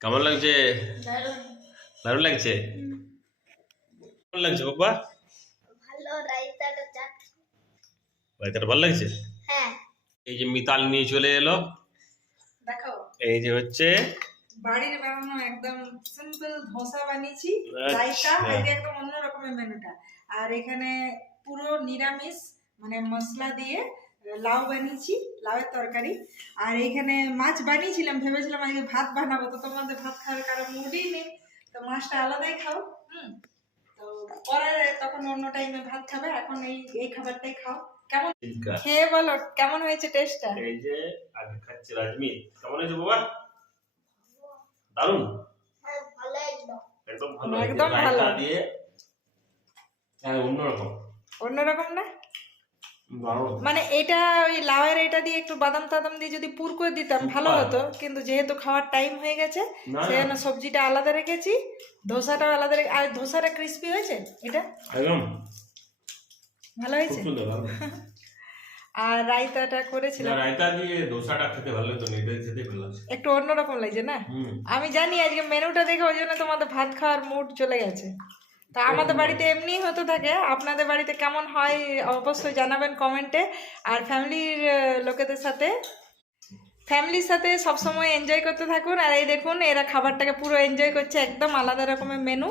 কেমন লাগছে? দারুণ। দারুণ লাগছে। কেমন লাগছে বাবা? ভালো। রায়তাটা রায়তাটা ভালো লাগছে। হ্যাঁ। এই যে মিতাল নিয়ে চলে এলো, দেখো এই যে হচ্ছে বাড়ির বানানো একদম সিম্পল ধোসা বানিয়েছি। আচ্ছা। রায়তা আজকে একদম অন্য রকমের মেনুটা। আর এখানে পুরো নিরামিষ মানে মশলা দিয়ে লাউ বানিয়েছি, লাউয়ের তরকারি। আর এখানে মাছ বানিয়েছিলাম, ভেবেছিলাম আজকে ভাত বানাবো, তো তোমাদের ভাত খাওয়ার কারো মুডই নেই, তো মাছটা আলাদাই খাও। তো পরে তখন অন্য টাইমে ভাত খাবে, এখন এই খাবারটাই খাও। কেমন খেয়ে বলো কেমন হয়েছে টেস্টটা? এই যে আগে খাচ্ছি রাজমি। কেমন হয়েছে বাবা? দারুণ। হ্যাঁ, ভালো একদম। একদম ভালো। একদম ভালো। রায়তা দিয়ে অন্যরকম। অন্যরকম না? দারুণ। মানে এটা ওই লাউয়ের এটা দিয়ে একটু বাদাম টাদাম দিয়ে যদি পুর করে দিতাম ভালো হতো, কিন্তু যেহেতু খাওয়ার টাইম হয়ে গেছে সেজন্য সবজিটা আলাদা রেখেছি, ধোসাটাও আলাদা রেখে। আর ধোসাটা ক্রিস্পি হয়েছে, এটা একদম ভালো হয়েছে। আর রায়তাটা করেছিলাম, রায়তা দিয়ে দোসাটা খেতে ভালো হতো, এটা খেতে ভালো লাগছে, একটু অন্যরকম লাগছে না? আমি জানি আজকে মেনুটা দেখে ওই জন্য তোমাদের ভাত খাওয়ার মুড চলে গেছে। তা আমাদের বাড়িতে এমনি হতে থাকে, আপনাদের বাড়িতে কেমন হয় অবশ্যই জানাবেন কমেন্টে। আর লোকেদের সাথে ফ্যামিলির সাথে সবসময় এনজয় করতে থাকুন। আর এই দেখুন এরা খাবারটাকে পুরো এনজয় করছে, একদম আলাদা রকমের মেনু।